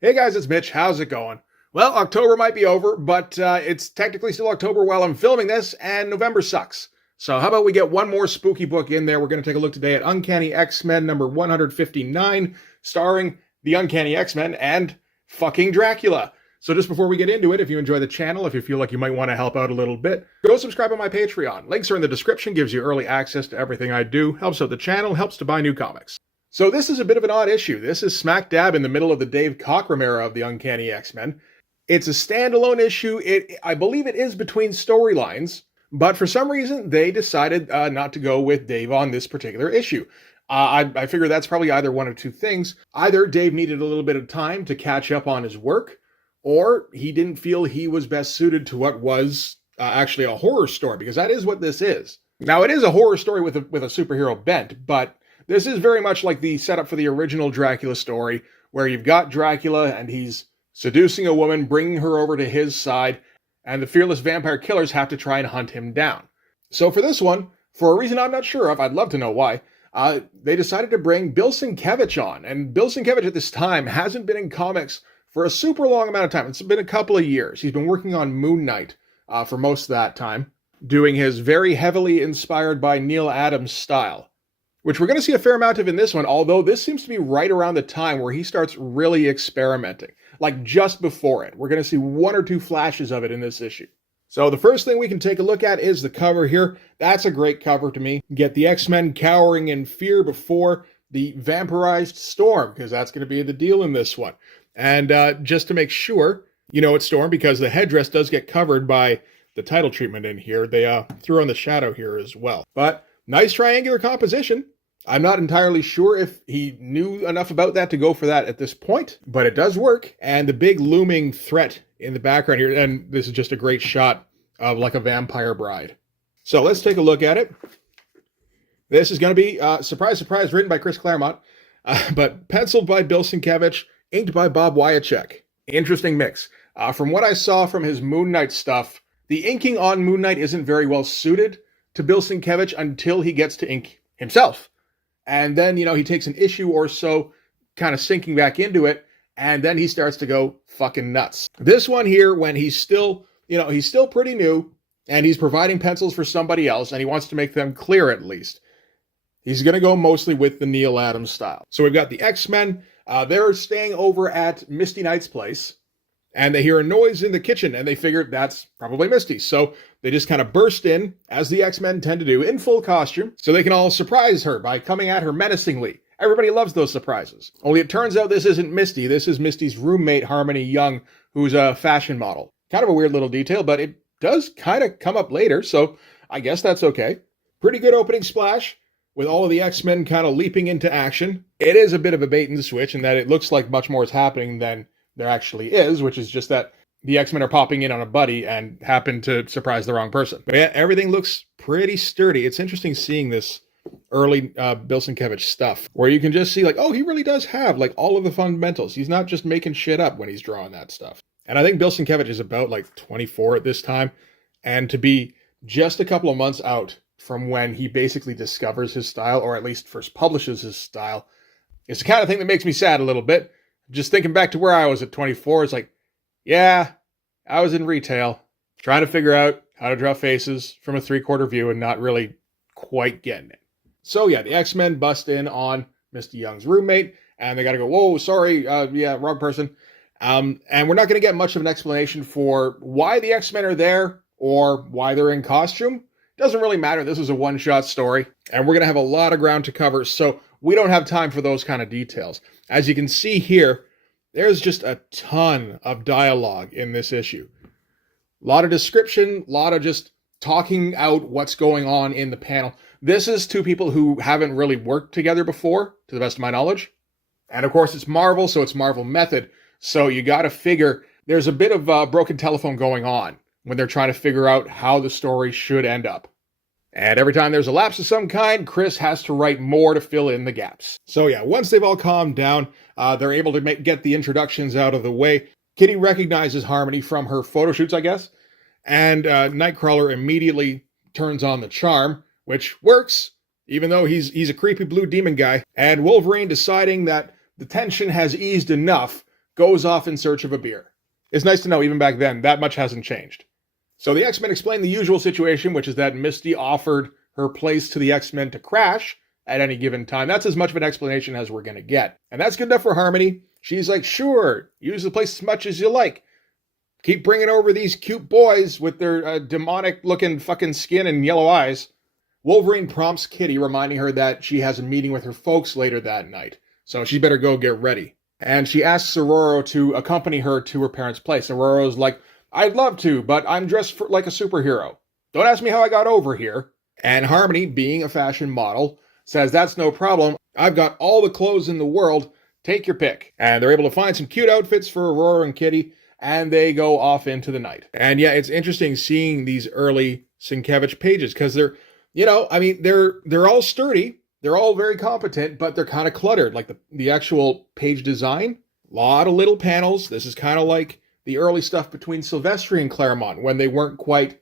Hey guys, it's Mitch. How's it going? Well, October might be over, but it's technically still October while I'm filming this, and November sucks. So how about we get one more spooky book in there? We're going to take a look today at Uncanny X-Men number 159, starring the Uncanny X-Men and fucking Dracula. So just before we get into it, if you enjoy the channel, if you feel like you might want to help out a little bit, go subscribe on my Patreon. Links are in the description, gives you early access to everything I do, helps out the channel, helps to buy new comics. So this is a bit of an odd issue. This is smack dab in the middle of the Dave Cockrum era of the Uncanny X-Men. It's a standalone issue. I believe it is between storylines, but for some reason they decided not to go with Dave on this particular issue. I figure that's probably either one of two things. Either Dave needed a little bit of time to catch up on his work, or he didn't feel he was best suited to what was actually a horror story, because that is what this is. Now, it is a horror story with a superhero bent, but this is very much like the setup for the original Dracula story, where you've got Dracula and he's seducing a woman, bringing her over to his side, and the fearless vampire killers have to try and hunt him down. So for this one, for a reason I'm not sure of, I'd love to know why, they decided to bring Bill Sienkiewicz on. And Bill Sienkiewicz at this time hasn't been in comics for a super long amount of time. It's been a couple of years. He's been working on Moon Knight for most of that time, doing his very heavily inspired by Neil Adams style, which we're going to see a fair amount of in this one, although this seems to be right around the time where he starts really experimenting, like just before it. We're going to see one or two flashes of it in this issue. So the first thing we can take a look at is the cover here. That's a great cover to me. Get the X-Men cowering in fear before the vampirized Storm, because that's going to be the deal in this one. And just to make sure, you know it's Storm, because the headdress does get covered by the title treatment in here. They threw on the shadow here as well. But nice triangular composition. I'm not entirely sure if he knew enough about that to go for that at this point, but it does work. And the big looming threat in the background here, and this is just a great shot of like a vampire bride. So let's take a look at it. This is going to be, surprise, surprise, written by Chris Claremont, but penciled by Bill Sienkiewicz, inked by Bob Wiacek. Interesting mix. From what I saw from his Moon Knight stuff, the inking on Moon Knight isn't very well suited to Bill Sienkiewicz until he gets to ink himself. And then, he takes an issue or so kind of sinking back into it, and then he starts to go fucking nuts. This one here, when he's still, he's still pretty new, and he's providing pencils for somebody else, and he wants to make them clear at least, he's going to go mostly with the Neil Adams style. So we've got the X-Men. They're staying over at Misty Knight's place, and they hear a noise in the kitchen, and they figure that's probably Misty. So they just kind of burst in, as the X-Men tend to do, in full costume, so they can all surprise her by coming at her menacingly. Everybody loves those surprises. Only it turns out this isn't Misty. This is Misty's roommate, Harmony Young, who's a fashion model. Kind of a weird little detail, but it does kind of come up later, so I guess that's okay. Pretty good opening splash, with all of the X-Men kind of leaping into action. It is a bit of a bait and switch in that it looks like much more is happening than there actually is, which is just that the X-Men are popping in on a buddy and happen to surprise the wrong person. But yeah, everything looks pretty sturdy. It's interesting seeing this early Bill Sienkiewicz stuff, where you can just see, like, oh, he really does have, like, all of the fundamentals. He's not just making shit up when he's drawing that stuff. And I think Bill Sienkiewicz is about, like, 24 at this time, and to be just a couple of months out from when he basically discovers his style, or at least first publishes his style, it's the kind of thing that makes me sad a little bit. Just thinking back to where I was at 24, it's like, yeah, I was in retail, trying to figure out how to draw faces from a three-quarter view and not really quite getting it. So yeah, the X-Men bust in on Misty Young's roommate, and they got to go, whoa, sorry, yeah, wrong person. And we're not going to get much of an explanation for why the X-Men are there or why they're in costume. Doesn't really matter. This is a one-shot story, and we're going to have a lot of ground to cover, so we don't have time for those kind of details. As you can see here, there's just a ton of dialogue in this issue. A lot of description, a lot of just talking out what's going on in the panel. This is two people who haven't really worked together before, to the best of my knowledge. And of course, it's Marvel, so it's Marvel method. So you got to figure there's a bit of broken telephone going on when they're trying to figure out how the story should end up. And every time there's a lapse of some kind, Chris has to write more to fill in the gaps. So yeah, once they've all calmed down, they're able to get the introductions out of the way. Kitty recognizes Harmony from her photo shoots, I guess. And Nightcrawler immediately turns on the charm, which works, even though he's a creepy blue demon guy. And Wolverine, deciding that the tension has eased enough, goes off in search of a beer. It's nice to know, even back then, that much hasn't changed. So the X-Men explain the usual situation, which is that Misty offered her place to the X-Men to crash at any given time. That's as much of an explanation as we're going to get. And that's good enough for Harmony. She's like, sure, use the place as much as you like. Keep bringing over these cute boys with their demonic-looking fucking skin and yellow eyes. Wolverine prompts Kitty, reminding her that she has a meeting with her folks later that night, so she better go get ready. And she asks Aurora to accompany her to her parents' place. Aurora's like, I'd love to, but I'm dressed like a superhero. Don't ask me how I got over here. And Harmony, being a fashion model, says that's no problem. I've got all the clothes in the world. Take your pick. And they're able to find some cute outfits for Aurora and Kitty, and they go off into the night. And yeah, it's interesting seeing these early Sienkiewicz pages, because they're, they're all sturdy. They're all very competent, but they're kind of cluttered. Like the actual page design, a lot of little panels. This is kind of like the early stuff between Silvestri and Claremont when they weren't quite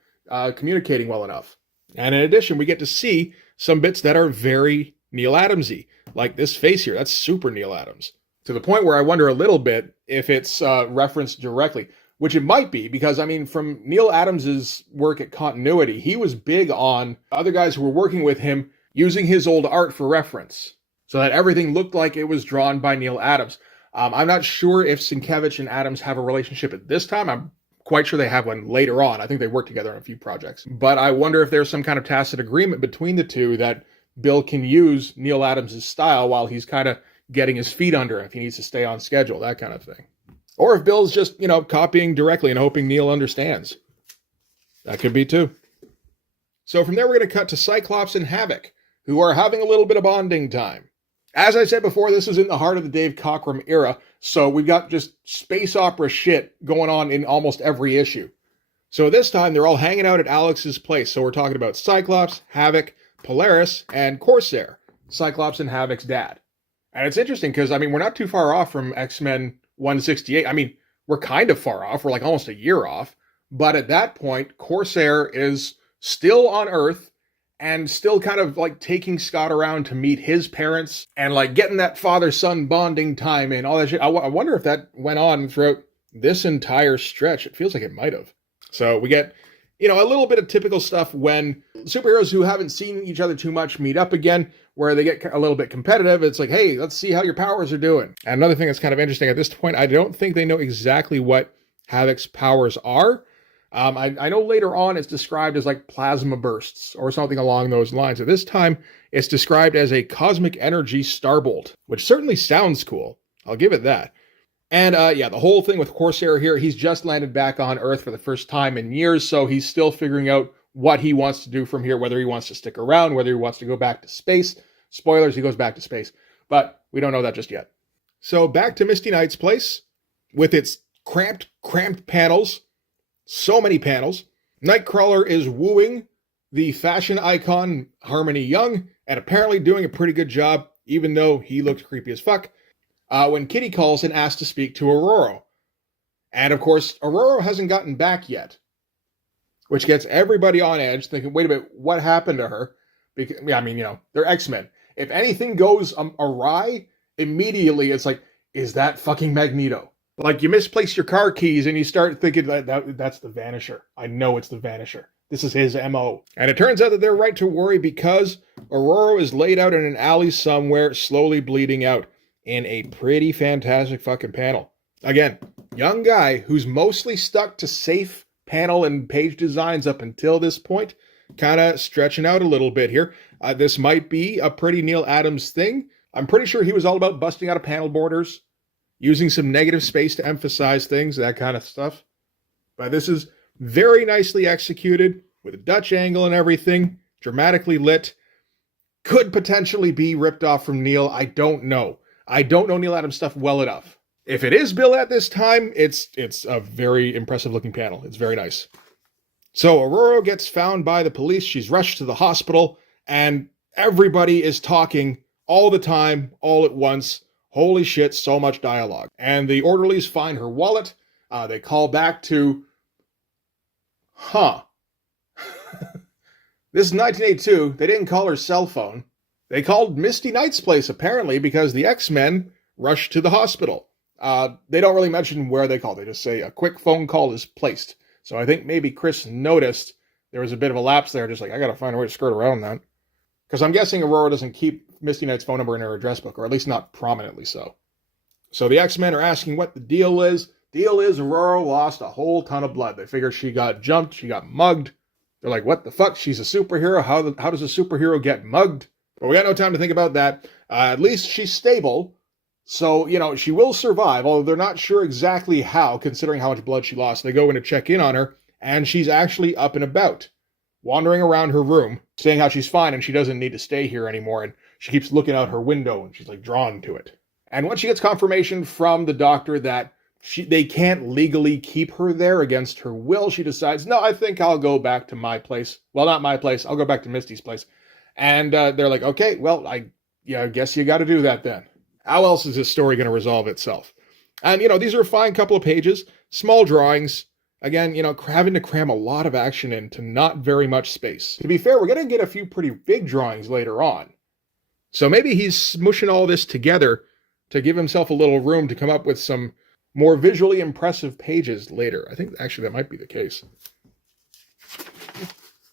communicating well enough. And in addition, we get to see some bits that are very Neal Adamsy, like this face here. That's super Neal Adams. To the point where I wonder a little bit if it's referenced directly, which it might be, because, from Neal Adams's work at Continuity, he was big on other guys who were working with him using his old art for reference, so that everything looked like it was drawn by Neal Adams. I'm not sure if Sienkiewicz and Adams have a relationship at this time. I'm quite sure they have one later on. I think they work together on a few projects. But I wonder if there's some kind of tacit agreement between the two that Bill can use Neal Adams' style while he's kind of getting his feet under him if he needs to stay on schedule, that kind of thing. Or if Bill's just, copying directly and hoping Neal understands. That could be too. So from there, we're going to cut to Cyclops and Havoc, who are having a little bit of bonding time. As I said before, this is in the heart of the Dave Cockrum era, so we've got just space opera shit going on in almost every issue. So this time, they're all hanging out at Alex's place. So we're talking about Cyclops, Havoc, Polaris, and Corsair, Cyclops and Havoc's dad. And it's interesting because, we're not too far off from X-Men 168. We're kind of far off. We're like almost a year off. But at that point, Corsair is still on Earth and still kind of like taking Scott around to meet his parents and like getting that father-son bonding time and all that shit. I wonder if that went on throughout this entire stretch. It feels like it might have. So we get, a little bit of typical stuff when superheroes who haven't seen each other too much meet up again, where they get a little bit competitive. It's like, hey, let's see how your powers are doing. And another thing that's kind of interesting at this point, I don't think they know exactly what Havoc's powers are. I know later on it's described as like plasma bursts or something along those lines. At this time, it's described as a cosmic energy starbolt, which certainly sounds cool. I'll give it that. And the whole thing with Corsair here, he's just landed back on Earth for the first time in years, so he's still figuring out what he wants to do from here, whether he wants to stick around, whether he wants to go back to space. Spoilers, he goes back to space, but we don't know that just yet. So back to Misty Knight's place with its cramped panels. So many panels. Nightcrawler is wooing the fashion icon Harmony Young and apparently doing a pretty good job, even though he looks creepy as fuck, when Kitty calls and asks to speak to Aurora. And of course, Aurora hasn't gotten back yet, which gets everybody on edge, thinking, wait a minute, what happened to her? Because, they're X-Men. If anything goes awry, immediately it's like, is that fucking Magneto? Like, you misplace your car keys and you start thinking that's the Vanisher. I know it's the Vanisher. This is his MO. And it turns out that they're right to worry because Aurora is laid out in an alley somewhere, slowly bleeding out in a pretty fantastic fucking panel. Again, young guy who's mostly stuck to safe panel and page designs up until this point, kind of stretching out a little bit here. This might be a pretty Neal Adams thing. I'm pretty sure he was all about busting out of panel borders, using some negative space to emphasize things, that kind of stuff. But this is very nicely executed with a Dutch angle and everything, dramatically lit. Could potentially be ripped off from Neal. I don't know. I don't know Neal Adams stuff well enough. If it is Bill at this time, it's a very impressive looking panel. It's very nice. So Aurora gets found by the police. She's rushed to the hospital and everybody is talking all the time, all at once. Holy shit, so much dialogue. And the orderlies find her wallet. They call back to, This is 1982. They didn't call her cell phone. They called Misty Knight's place, apparently, because the X-Men rushed to the hospital. They don't really mention where they call. They just say a quick phone call is placed. So I think maybe Chris noticed there was a bit of a lapse there, just like, I got to find a way to skirt around that. Because I'm guessing Aurora doesn't keep Misty Knight's phone number in her address book, or at least not prominently so. So the X-Men are asking what the deal is. Deal is Aurora lost a whole ton of blood. They figure she got jumped, she got mugged. They're like, what the fuck? She's a superhero. How does a superhero get mugged? But we got no time to think about that. At least she's stable. So, she will survive, although they're not sure exactly how, considering how much blood she lost. They go in to check in on her, and she's actually up and about, wandering around her room, saying how she's fine and she doesn't need to stay here anymore. And she keeps looking out her window, and she's like drawn to it. And once she gets confirmation from the doctor that they can't legally keep her there against her will, she decides, no, I think I'll go back to my place. Well, not my place. I'll go back to Misty's place. And they're like, okay, well, I guess you got to do that then. How else is this story going to resolve itself? And, these are a fine couple of pages, small drawings. Again, having to cram a lot of action into not very much space. To be fair, we're going to get a few pretty big drawings later on. So maybe he's smushing all this together to give himself a little room to come up with some more visually impressive pages later. I think actually that might be the case.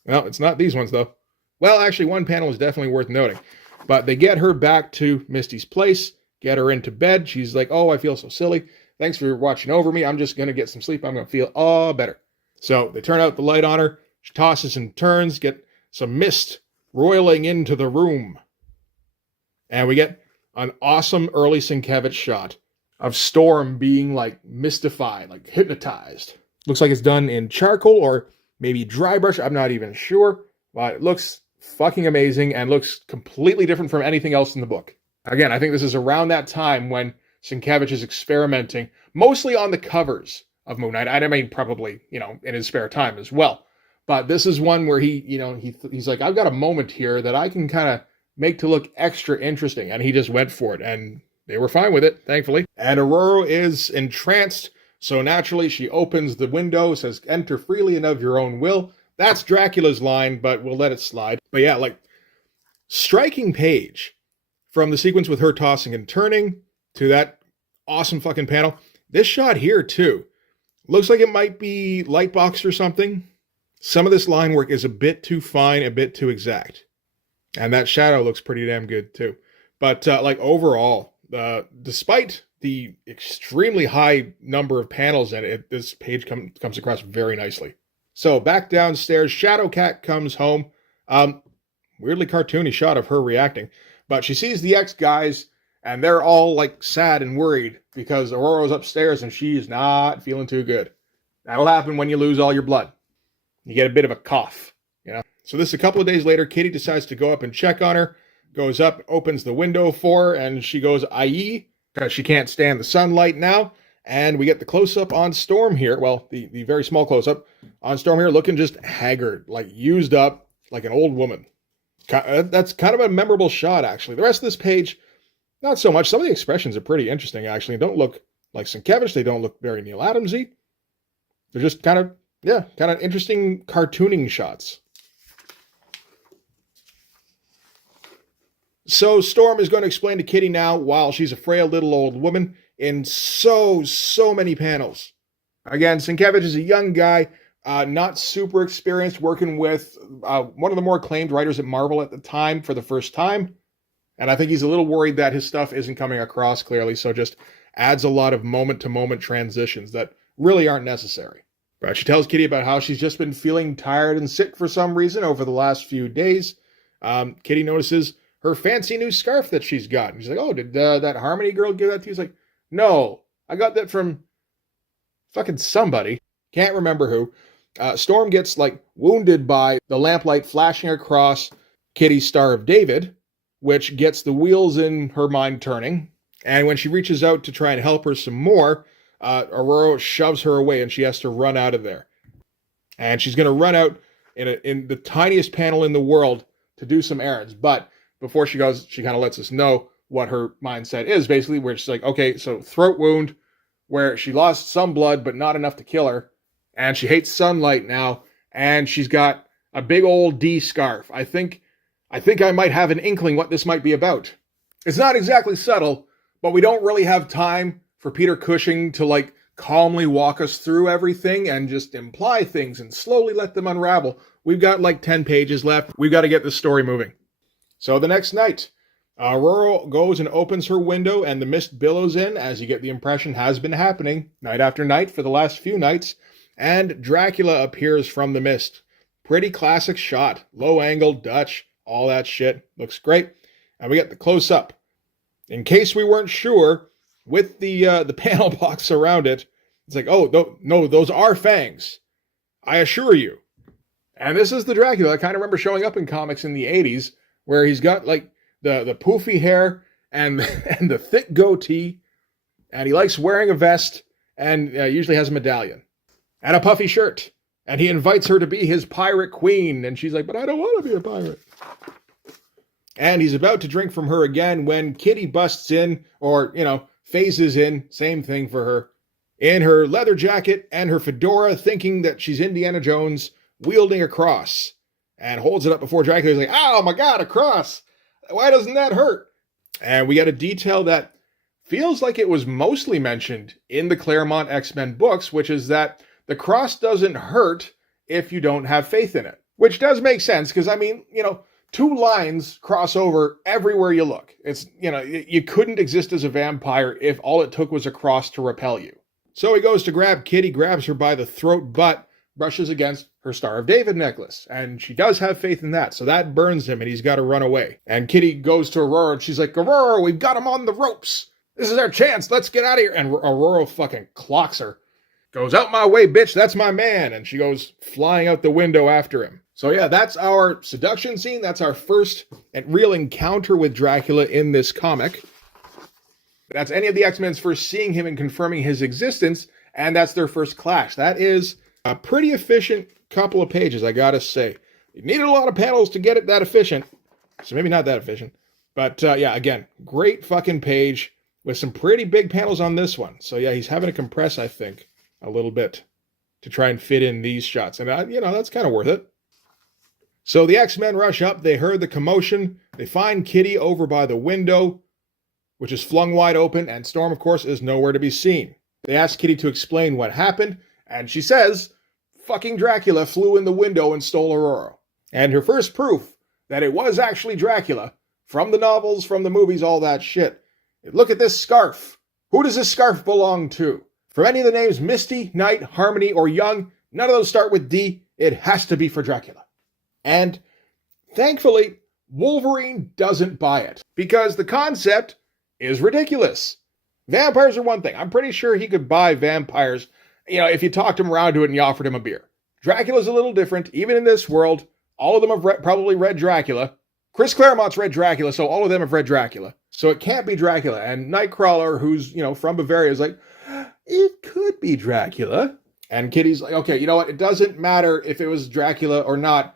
Well, it's not these ones, though. Well, actually, one panel is definitely worth noting. But they get her back to Misty's place, get her into bed. She's like, oh, I feel so silly. Thanks for watching over me. I'm just going to get some sleep. I'm going to feel better. So they turn out the light on her. She tosses and turns, get some mist roiling into the room. And we get an awesome early Sienkiewicz shot of Storm being like mystified, like hypnotized. Looks like it's done in charcoal or maybe dry brush. I'm not even sure. But it looks fucking amazing and looks completely different from anything else in the book. Again, I think this is around that time when Sienkiewicz is experimenting, mostly on the covers of Moon Knight. I mean, probably, in his spare time as well. But this is one where he's like, I've got a moment here that I can kind of make to look extra interesting. And he just went for it. And they were fine with it, thankfully. And Aurora is entranced. So naturally, she opens the window, says, enter freely and of your own will. That's Dracula's line, but we'll let it slide. But yeah, striking page from the sequence with her tossing and turning to that awesome fucking panel. This shot here, too, looks like it might be lightboxed or something. Some of this line work is a bit too fine, a bit too exact. And that shadow looks pretty damn good, too. But, overall, despite the extremely high number of panels in it, this page comes across very nicely. So, back downstairs, Shadowcat comes home. Weirdly cartoony shot of her reacting. But she sees the X-guys, and they're all, sad and worried because Aurora's upstairs and she's not feeling too good. That'll happen when you lose all your blood. You get a bit of a cough, So this is a couple of days later. Kitty decides to go up and check on her. Goes up, opens the window for her, and she goes, aye, because she can't stand the sunlight now. And we get the close-up on Storm here. Well, the very small close-up on Storm here, looking just haggard, used up, like an old woman. That's kind of a memorable shot, actually. The rest of this page, not so much. Some of the expressions are pretty interesting, actually. They don't look like Sienkiewicz. They don't look very Neil Adams-y. They're just kind of interesting cartooning shots. So Storm is going to explain to Kitty now, while she's a frail little old woman, in so many panels. Again, Sienkiewicz is a young guy, not super experienced, working with one of the more acclaimed writers at Marvel at the time for the first time. And I think he's a little worried that his stuff isn't coming across clearly, so just adds a lot of moment-to-moment transitions that really aren't necessary. But she tells Kitty about how she's just been feeling tired and sick for some reason over the last few days. Kitty notices her fancy new scarf that she's got. And she's like, oh, did that Harmony girl give that to you? He's like, no, I got that from fucking somebody. Can't remember who. Storm gets, wounded by the lamplight flashing across Kitty's Star of David, which gets the wheels in her mind turning. And when she reaches out to try and help her some more, Aurora shoves her away and she has to run out of there. And she's going to run out in the tiniest panel in the world to do some errands. But before she goes, she kind of lets us know what her mindset is, basically, where she's like, okay, so throat wound, where she lost some blood, but not enough to kill her. And she hates sunlight now. And she's got a big old D scarf. I think I might have an inkling what this might be about. It's not exactly subtle, but we don't really have time for Peter Cushing to like calmly walk us through everything and just imply things and slowly let them unravel. We've got like 10 pages left. We've got to get this story moving. So the next night, Aurora goes and opens her window and the mist billows in, as you get the impression has been happening night after night for the last few nights, and Dracula appears from the mist. Pretty classic shot, low angle, Dutch, all that shit. Looks great. And we get the close-up. In case we weren't sure, with the panel box around it, it's like, oh, no, those are fangs. I assure you. And this is the Dracula I kind of remember showing up in comics in the 80s, where he's got like the poofy hair and the thick goatee, and he likes wearing a vest, and usually has a medallion and a puffy shirt. And he invites her to be his pirate queen, and she's like, but I don't want to be a pirate. And he's about to drink from her again when Kitty busts in, or, phases in, same thing for her, in her leather jacket and her fedora, thinking that she's Indiana Jones, wielding a cross, and holds it up before Dracula. He's like, oh my God, a cross! Why doesn't that hurt? And we get a detail that feels like it was mostly mentioned in the Claremont X-Men books, which is that the cross doesn't hurt if you don't have faith in it. Which does make sense, because, two lines cross over everywhere you look. It's, you couldn't exist as a vampire if all it took was a cross to repel you. So he goes to grab Kitty, grabs her by the throat, but brushes against her Star of David necklace. And she does have faith in that, so that burns him and he's got to run away. And Kitty goes to Aurora and she's like, Aurora, we've got him on the ropes. This is our chance. Let's get out of here. And Aurora fucking clocks her. Goes, out my way, bitch. That's my man. And she goes flying out the window after him. So yeah, that's our seduction scene. That's our first real encounter with Dracula in this comic. That's any of the X-Men's first seeing him and confirming his existence, and that's their first clash. That is a pretty efficient couple of pages, I gotta say. You needed a lot of panels to get it that efficient, so maybe not that efficient. But yeah, again, great fucking page with some pretty big panels on this one. So yeah, he's having to compress, I think, a little bit to try and fit in these shots. And, that's kind of worth it. So the X-Men rush up. They heard the commotion. They find Kitty over by the window, which is flung wide open, and Storm, of course, is nowhere to be seen. They ask Kitty to explain what happened, and she says, fucking Dracula flew in the window and stole Aurora. And her first proof that it was actually Dracula, from the novels, from the movies, all that shit. Look at this scarf. Who does this scarf belong to? From any of the names Misty, Night, Harmony, or Young, none of those start with D. It has to be for Dracula. And thankfully, Wolverine doesn't buy it, because the concept is ridiculous. Vampires are one thing. I'm pretty sure he could buy vampires, if you talked him around to it and you offered him a beer. Dracula's a little different. Even in this world, all of them have probably read Dracula. Chris Claremont's read Dracula, so all of them have read Dracula. So it can't be Dracula. And Nightcrawler, who's, from Bavaria, is like, it could be Dracula. And Kitty's like, okay, you know what? It doesn't matter if it was Dracula or not.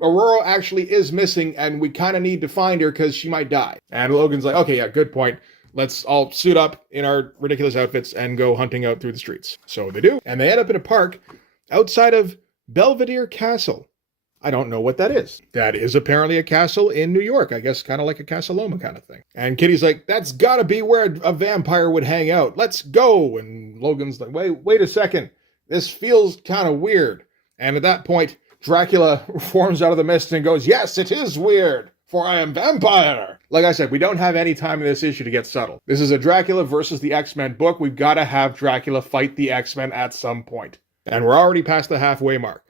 Aurora actually is missing, and we kind of need to find her because she might die. And Logan's like, okay, yeah, good point. Let's all suit up in our ridiculous outfits and go hunting out through the streets. So they do. And they end up in a park outside of Belvedere Castle. I don't know what that is. That is apparently a castle in New York. I guess kind of like a Casa Loma kind of thing. And Kitty's like, that's gotta be where a vampire would hang out. Let's go. And Logan's like, wait a second. This feels kind of weird. And at that point, Dracula forms out of the mist and goes, yes, it is weird, for I am vampire. Like I said, we don't have any time in this issue to get subtle. This is a Dracula versus the X-Men book. We've got to have Dracula fight the X-Men at some point. And we're already past the halfway mark.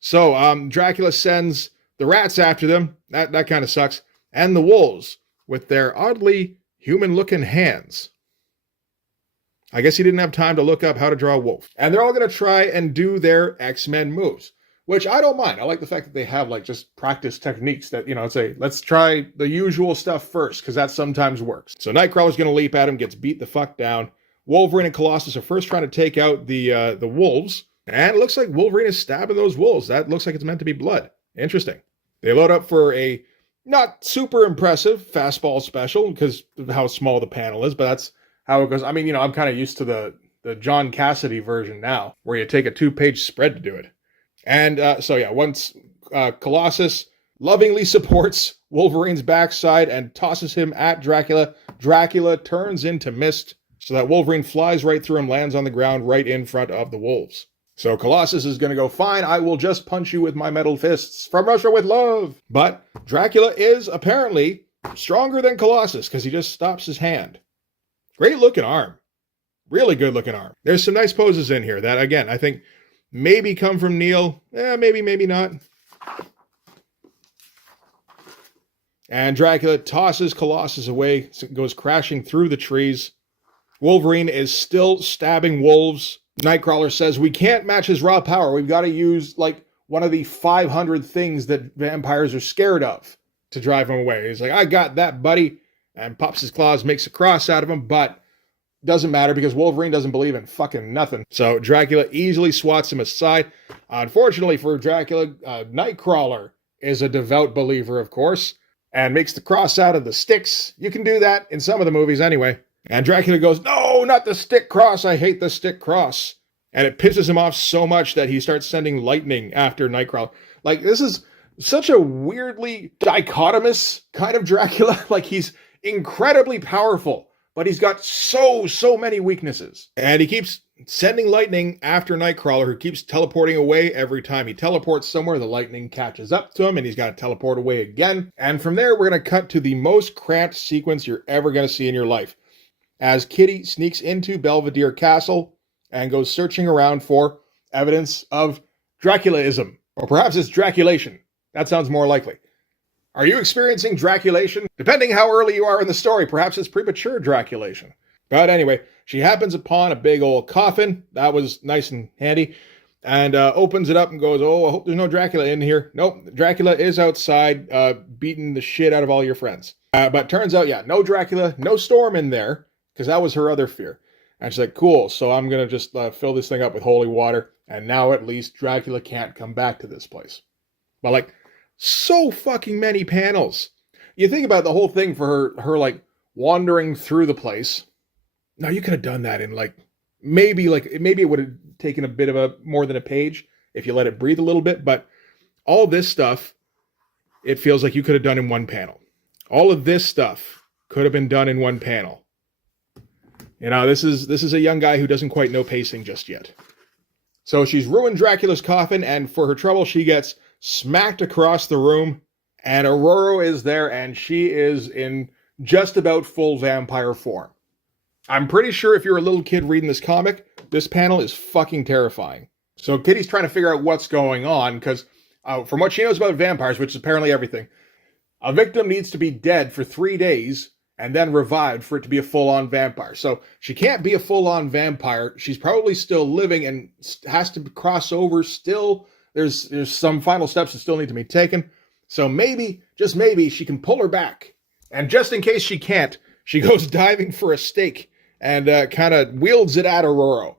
So Dracula sends the rats after them. That kind of sucks. And the wolves with their oddly human-looking hands. I guess he didn't have time to look up how to draw a wolf. And they're all going to try and do their X-Men moves, which I don't mind. I like the fact that they have just practice techniques that, say, let's try the usual stuff first, because that sometimes works. So Nightcrawler's going to leap at him, gets beat the fuck down. Wolverine and Colossus are first trying to take out the wolves. And it looks like Wolverine is stabbing those wolves. That looks like it's meant to be blood. Interesting. They load up for a not super impressive fastball special because of how small the panel is, but that's how it goes. I mean, I'm kind of used to the John Cassidy version now, where you take a 2-page spread to do it. And so yeah, once Colossus lovingly supports Wolverine's backside and tosses him at Dracula, Dracula turns into mist, so that Wolverine flies right through him, lands on the ground right in front of the wolves. So Colossus is going to go, fine, I will just punch you with my metal fists. From Russia with love. But Dracula is apparently stronger than Colossus because he just stops his hand. Great looking arm. Really good looking arm. There's some nice poses in here that, again, I think maybe come from Neil. Maybe, maybe not. And Dracula tosses Colossus away, goes crashing through the trees. Wolverine is still stabbing wolves. Nightcrawler says, we can't match his raw power. We've got to use, like, one of the 500 things that vampires are scared of to drive him away. He's like, I got that, buddy. And pops his claws, makes a cross out of him, but doesn't matter because Wolverine doesn't believe in fucking nothing. So Dracula easily swats him aside. Unfortunately for Dracula, Nightcrawler is a devout believer, of course, and makes the cross out of the sticks. You can do that in some of the movies anyway. And Dracula goes, no, not the stick cross. I hate the stick cross. And it pisses him off so much that he starts sending lightning after Nightcrawler. Like, this is such a weirdly dichotomous kind of Dracula. Like, he's incredibly powerful, but he's got so many weaknesses. And he keeps sending lightning after Nightcrawler, who keeps teleporting away every time he teleports somewhere. The lightning catches up to him, and he's got to teleport away again. And from there, we're going to cut to the most cramped sequence you're ever going to see in your life, as Kitty sneaks into Belvedere Castle and goes searching around for evidence of Draculaism. Or perhaps it's Draculation. That sounds more likely. Are you experiencing Draculation? Depending how early you are in the story, perhaps it's premature Draculation. But anyway, she happens upon a big old coffin. That was nice and handy. And opens it up and goes, oh, I hope there's no Dracula in here. Nope, Dracula is outside beating the shit out of all your friends. But turns out, yeah, no Dracula, no Storm in there, because that was her other fear. And she's like, cool, so I'm going to just fill this thing up with holy water, and now at least Dracula can't come back to this place. But, like, so fucking many panels. You think about the whole thing for her like, wandering through the place. Now, you could have done that in, like, maybe it would have taken a bit of more than a page if you let it breathe a little bit, but all this stuff, it feels like you could have done in one panel. All of this stuff could have been done in one panel. You know, this is a young guy who doesn't quite know pacing just yet. So she's ruined Dracula's coffin, and for her trouble, she gets smacked across the room, and Aurora is there, and she is in just about full vampire form. I'm pretty sure if you're a little kid reading this comic, this panel is fucking terrifying. So Kitty's trying to figure out what's going on, because from what she knows about vampires, which is apparently everything, a victim needs to be dead for 3 days and then revived for it to be a full-on vampire. So she can't be a full-on vampire. She's probably still living and has to cross over still. There's some final steps that still need to be taken. So maybe, just maybe, she can pull her back. And just in case she can't, she goes diving for a stake and kind of wields it at Aurora.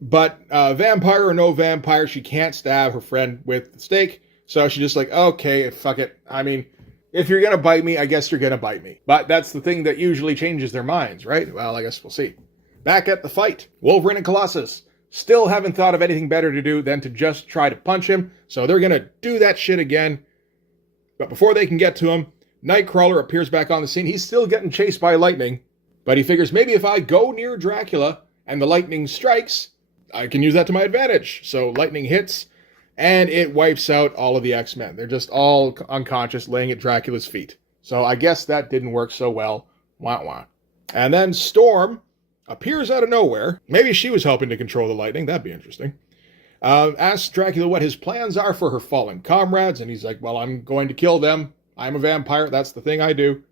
But vampire or no vampire, she can't stab her friend with the stake. So she's just like, okay, fuck it. I mean, if you're going to bite me, I guess you're going to bite me. But that's the thing that usually changes their minds, right? Well, I guess we'll see. Back at the fight, Wolverine and Colossus still haven't thought of anything better to do than to just try to punch him. So they're going to do that shit again. But before they can get to him, Nightcrawler appears back on the scene. He's still getting chased by lightning. But he figures maybe if I go near Dracula and the lightning strikes, I can use that to my advantage. So lightning hits, and it wipes out all of the X-Men. They're just all unconscious, laying at Dracula's feet. So I guess that didn't work so well. Wah wah. And then Storm appears out of nowhere. Maybe she was helping to control the lightning. That'd be interesting. Asks Dracula what his plans are for her fallen comrades, and he's like, well, I'm going to kill them. I'm a vampire. That's the thing I do.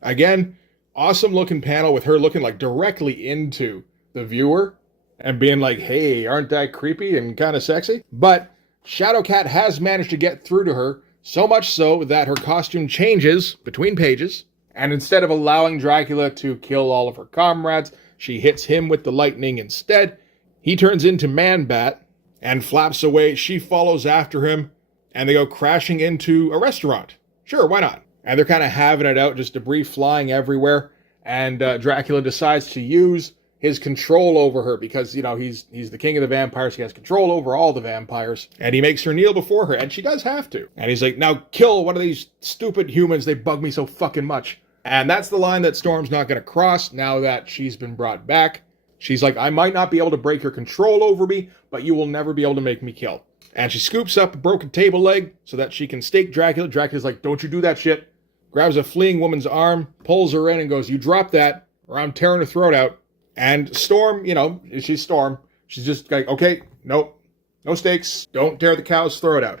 Again, awesome looking panel with her looking like directly into the viewer and being like, hey, aren't I creepy and kind of sexy? But Shadowcat has managed to get through to her, so much so that her costume changes between pages, and instead of allowing Dracula to kill all of her comrades, she hits him with the lightning instead. He turns into Man-Bat and flaps away. She follows after him, and they go crashing into a restaurant. Sure, why not? And they're kind of having it out, just debris flying everywhere, and Dracula decides to use his control over her because, you know, he's the king of the vampires. He has control over all the vampires, and he makes her kneel before her, and she does have to. And he's like, now kill one of these stupid humans. They bug me so fucking much. And that's the line that Storm's not going to cross now that she's been brought back. She's like, I might not be able to break your control over me, but you will never be able to make me kill. And she scoops up a broken table leg so that she can stake Dracula. Dracula's like, don't you do that shit. Grabs a fleeing woman's arm, pulls her in and goes, you drop that or I'm tearing her throat out. And Storm, you know, she's Storm. She's just like, okay, nope, no stakes. Don't tear the cow's throat out.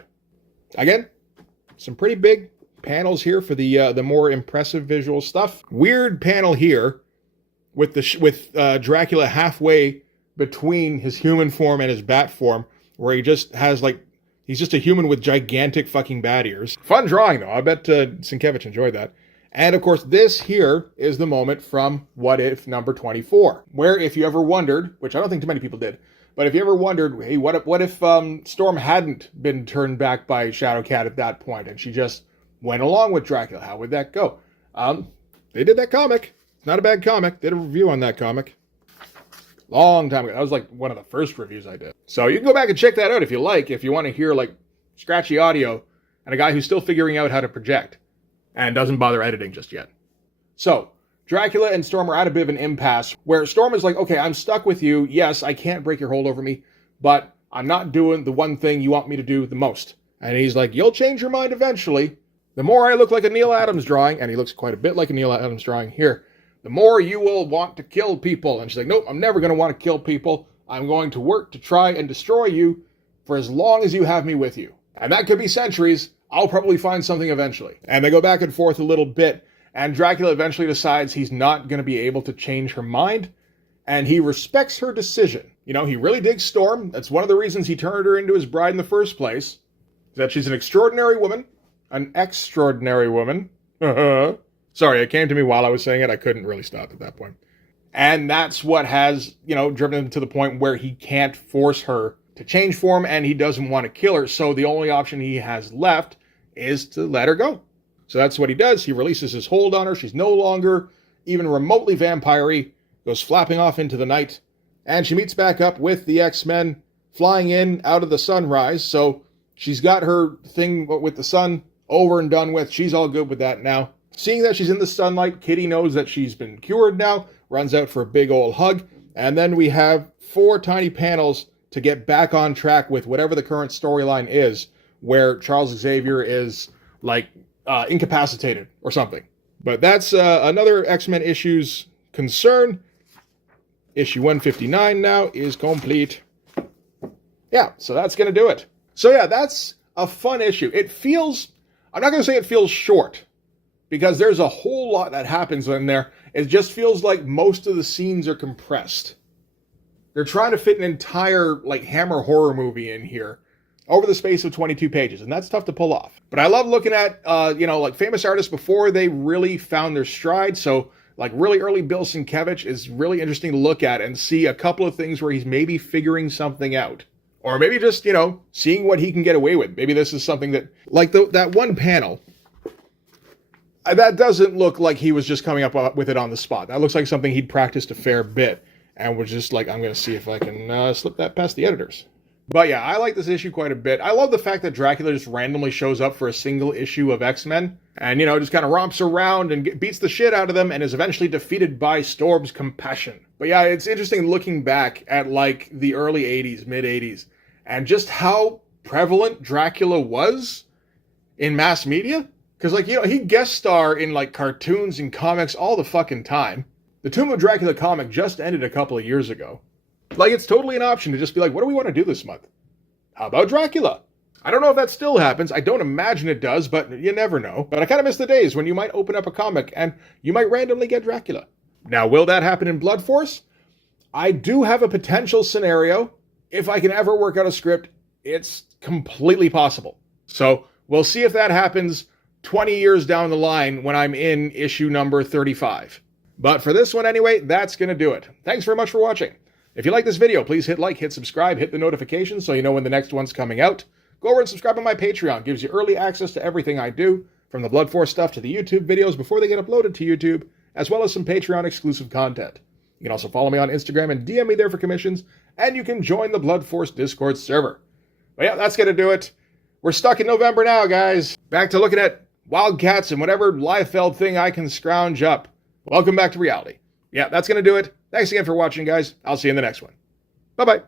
Again, some pretty big panels here for the more impressive visual stuff. Weird panel here with Dracula halfway between his human form and his bat form, where he just has like, he's just a human with gigantic fucking bat ears. Fun drawing though. I bet Sienkiewicz enjoyed that. And of course, this here is the moment from What If number 24, where if you ever wondered, which I don't think too many people did, but if you ever wondered, hey, what if Storm hadn't been turned back by Shadowcat at that point and she just went along with Dracula, how would that go? They did that comic. It's not a bad comic. Did a review on that comic. Long time ago. That was like one of the first reviews I did. So you can go back and check that out if you like, if you want to hear like scratchy audio and a guy who's still figuring out how to project and doesn't bother editing just yet. So Dracula and Storm are at a bit of an impasse where Storm is like, okay, I'm stuck with you. Yes, I can't break your hold over me, but I'm not doing the one thing you want me to do the most. And he's like, you'll change your mind eventually. The more I look like a Neil Adams drawing, and he looks quite a bit like a Neil Adams drawing here, the more you will want to kill people. And she's like, nope, I'm never going to want to kill people. I'm going to work to try and destroy you for as long as you have me with you. And that could be centuries. I'll probably find something eventually. And they go back and forth a little bit. And Dracula eventually decides he's not going to be able to change her mind. And he respects her decision. You know, he really digs Storm. That's one of the reasons he turned her into his bride in the first place. That she's an extraordinary woman. An extraordinary woman. Sorry, it came to me while I was saying it. I couldn't really stop at that point. And that's what has, you know, driven him to the point where he can't force her to change form and he doesn't want to kill her. So the only option he has left is to let her go. So that's what he does. He releases his hold on her. She's no longer even remotely vampire-y, goes flapping off into the night. And she meets back up with the X-Men flying in out of the sunrise. So she's got her thing with the sun over and done with. She's all good with that now. Seeing that she's in the sunlight, Kitty knows that she's been cured now, runs out for a big old hug, and then we have 4 tiny panels to get back on track with whatever the current storyline is, where Charles Xavier is, like, incapacitated or something. But that's another X-Men issues concern. Issue 159 now is complete. Yeah, so that's going to do it. So yeah, that's a fun issue. It feels, I'm not going to say it feels short, because there's a whole lot that happens in there. It just feels like most of the scenes are compressed. They're trying to fit an entire, like, Hammer horror movie in here over the space of 22 pages, and that's tough to pull off. But I love looking at, you know, like, famous artists before they really found their stride. So, like, really early Bill Sienkiewicz is really interesting to look at and see a couple of things where he's maybe figuring something out. Or maybe just, you know, seeing what he can get away with. Maybe this is something that, like that one panel, that doesn't look like he was just coming up with it on the spot. That looks like something he'd practiced a fair bit and was just like, I'm going to see if I can slip that past the editors. But yeah, I like this issue quite a bit. I love the fact that Dracula just randomly shows up for a single issue of X-Men and, you know, just kind of romps around and beats the shit out of them and is eventually defeated by Storm's compassion. But yeah, it's interesting looking back at, like, the early 80s, mid-80s, and just how prevalent Dracula was in mass media. Because, like, you know, he guest star in, like, cartoons and comics all the fucking time. The Tomb of Dracula comic just ended a couple of years ago. Like, it's totally an option to just be like, what do we want to do this month? How about Dracula? I don't know if that still happens. I don't imagine it does, but you never know. But I kind of miss the days when you might open up a comic and you might randomly get Dracula. Now, will that happen in Blood Force? I do have a potential scenario. If I can ever work out a script, it's completely possible. So we'll see if that happens 20 years down the line when I'm in issue number 35. But for this one anyway, that's going to do it. Thanks very much for watching. If you like this video, please hit like, hit subscribe, hit the notifications so you know when the next one's coming out. Go over and subscribe on my Patreon. Gives you early access to everything I do, from the Blood Force stuff to the YouTube videos before they get uploaded to YouTube, as well as some Patreon exclusive content. You can also follow me on Instagram and DM me there for commissions, and you can join the Blood Force Discord server. But yeah, that's going to do it. We're stuck in November now, guys. Back to looking at Wildcats and whatever Liefeld thing I can scrounge up. Welcome back to reality. Yeah, that's going to do it. Thanks again for watching, guys. I'll see you in the next one. Bye-bye.